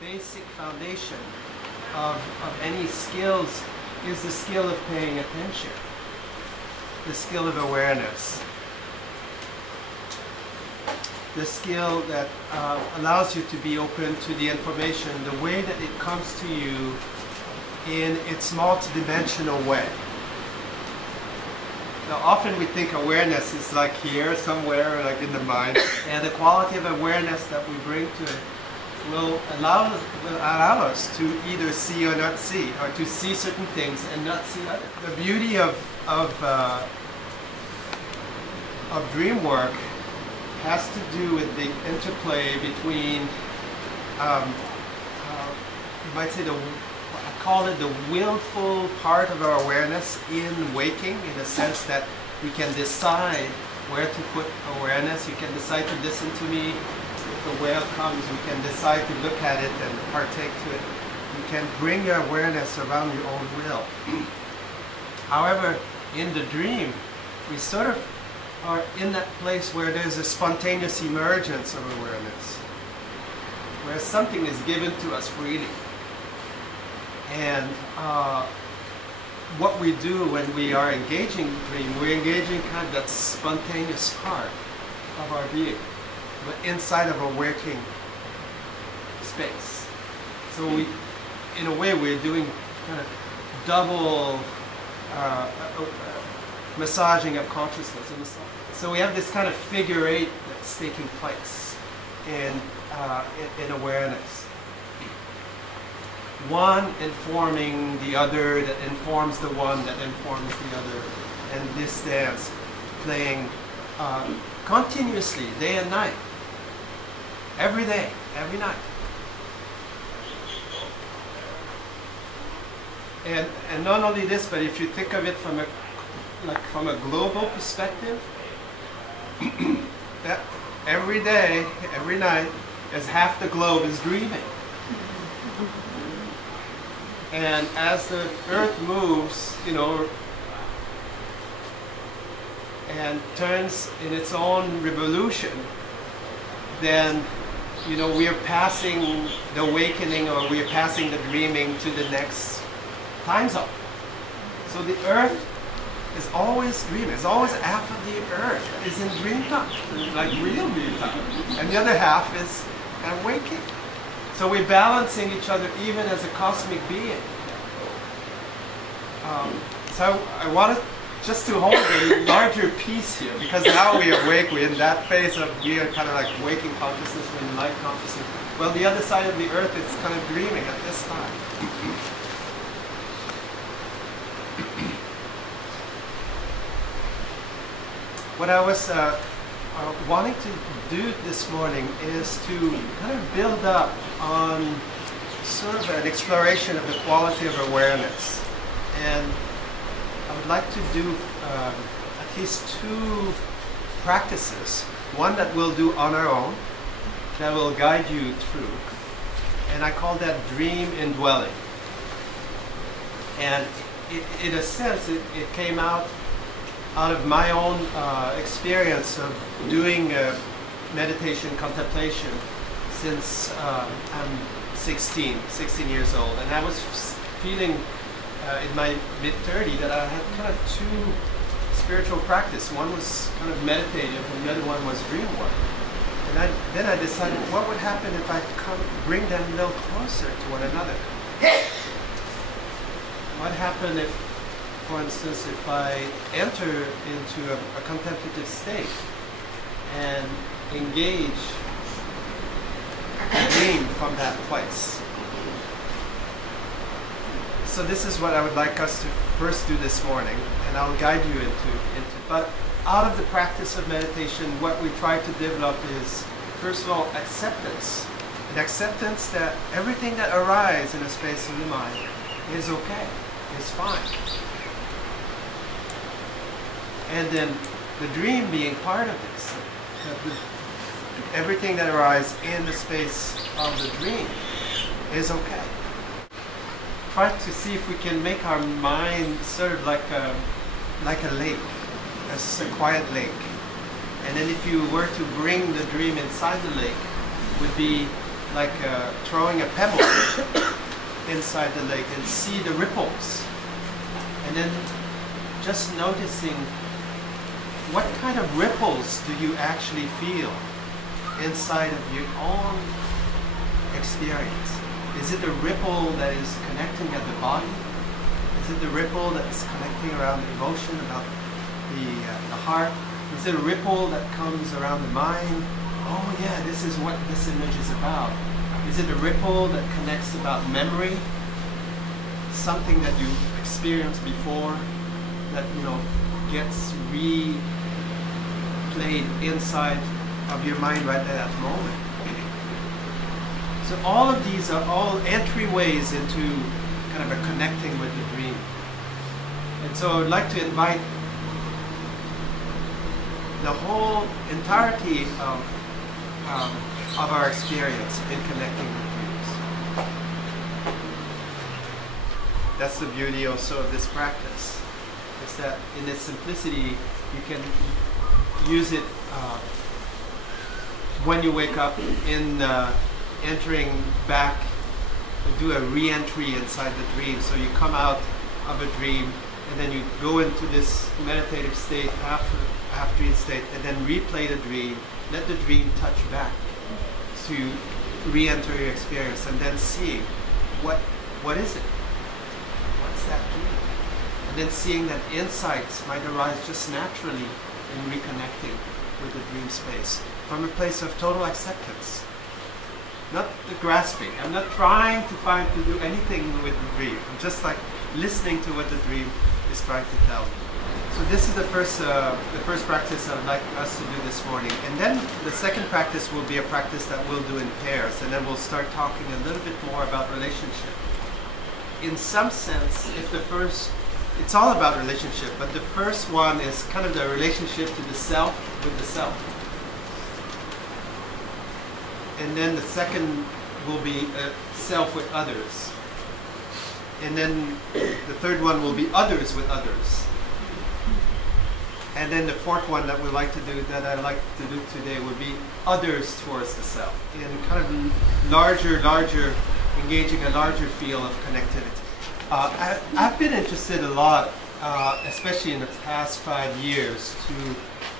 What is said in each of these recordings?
basic foundation of any skills is the skill of paying attention, the skill of awareness, the skill that allows you to be open to the information the way that it comes to you in its multidimensional way. Now, often we think awareness is like here, somewhere, like in the mind, and the quality of awareness that we bring to it will allow us to either see or not see, or to see certain things and not see others. The beauty of dream work has to do with the interplay between, you might say, I call it the willful part of our awareness in waking, in the sense that we can decide where to put awareness. You can decide to listen to me. If a whale comes, you can decide to look at it and partake to it. You can bring your awareness around your own will. However, in the dream, we sort of are in that place where there's a spontaneous emergence of awareness, where something is given to us freely. And what we do when we are engaging in dream, we're engaging kind of that spontaneous part of our being, but inside of a waking space. So we, in a way, we're doing kind of double massaging of consciousness. So we have this kind of figure eight that's taking place in awareness. One informing the other that informs the one that informs the other. And this dance playing continuously, day and night. Every day, every night. And not only this, but if you think of it from a global perspective, that every day, every night, as half the globe is dreaming. And as the earth moves, you know, and turns in its own revolution, then, you know, we are passing the awakening, or we are passing the dreaming to the next time zone. So the earth is always dreaming. It's always half of the earth is in dream time, like real dream time. And the other half is kind of waking. So we're balancing each other even as a cosmic being. So I wanted just to hold a larger piece here, because now we are awake, we're in that phase of, we are kind of like waking consciousness, we're in light consciousness. Well, the other side of the earth is kind of dreaming at this time. What I was wanting to do this morning is to kind of build up on sort of an exploration of the quality of awareness. And I would like to do at least two practices. One that we'll do on our own, that will guide you through. And I call that dream indwelling. And in a sense, it came out of my own experience of doing meditation contemplation since I'm 16 years old. And I was feeling in my mid-30s that I had kind of two spiritual practice. One was kind of meditative and the other one was dream work. And then I decided, what would happen if I bring them a little closer to one another? What happened if, for instance, if I enter into a contemplative state and engage the dream from that place? So this is what I would like us to first do this morning, and I'll guide you into. But out of the practice of meditation, what we try to develop is, first of all, acceptance. An acceptance that everything that arises in a space of the mind is okay, is fine. And then the dream being part of this. Everything that arises in the space of the dream is okay. Try to see if we can make our mind sort of like a lake, a quiet lake. And then if you were to bring the dream inside the lake, would be like throwing a pebble inside the lake and see the ripples. And then just noticing what kind of ripples do you actually feel inside of your own experience. Is it the ripple that is connecting at the body? Is it the ripple that is connecting around the emotion, about the heart? Is it a ripple that comes around the mind? Oh yeah, this is what this image is about. Is it a ripple that connects about memory? Something that you experienced before that, you know, gets replayed inside of your mind right at that moment. So all of these are all entryways into kind of a connecting with the dream. And so I would like to invite the whole entirety of our experience in connecting with dreams. That's the beauty also of this practice. Is that in its simplicity, you can use it when you wake up in entering back, do a re-entry inside the dream. So you come out of a dream and then you go into this meditative state, half dream state, and then replay the dream, let the dream touch back to re-enter your experience, and then see what is it? What's that dream? And then seeing that insights might arise just naturally in reconnecting with the dream space from a place of total acceptance. Not the grasping. I'm not trying to do anything with the dream. I'm just like listening to what the dream is trying to tell me. So this is the first practice I'd like us to do this morning. And then the second practice will be a practice that we'll do in pairs. And then we'll start talking a little bit more about relationship. In some sense, it's all about relationship, but the first one is kind of the relationship to the self with the self. And then the second will be self with others. And then the third one will be others with others. And then the fourth one that I'd like to do today would be others towards the self. In kind of larger, engaging a larger field of connectivity. I've been interested a lot, especially in the past 5 years, to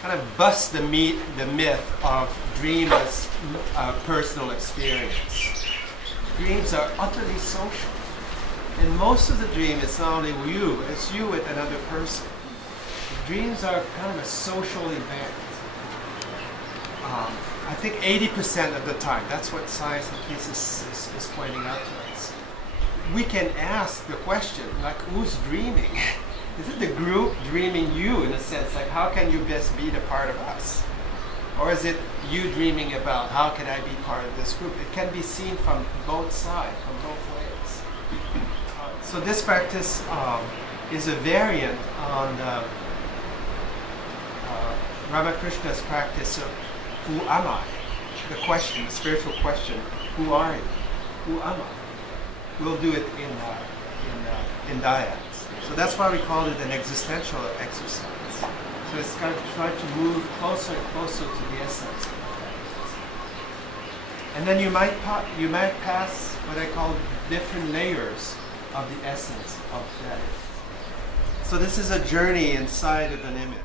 kind of bust the myth of dream as personal experience. Dreams are utterly social. And most of the dream is not only you, it's you with another person. Dreams are kind of a social event. I think 80% of the time, that's what science and case is pointing out to us. We can ask the question, like, who's dreaming? Is it the group dreaming you, in a sense, like how can you best be the part of us? Or is it you dreaming about how can I be part of this group? It can be seen from both sides, from both ways. So this practice is a variant on Ramakrishna's practice of who am I? The question, the spiritual question, who are you? Who am I? We'll do it in dyads. So that's why we call it an existential exercise. So it's kind of try to move closer and closer to the essence of that. And then you might pass what I call different layers of the essence of that. So this is a journey inside of an image.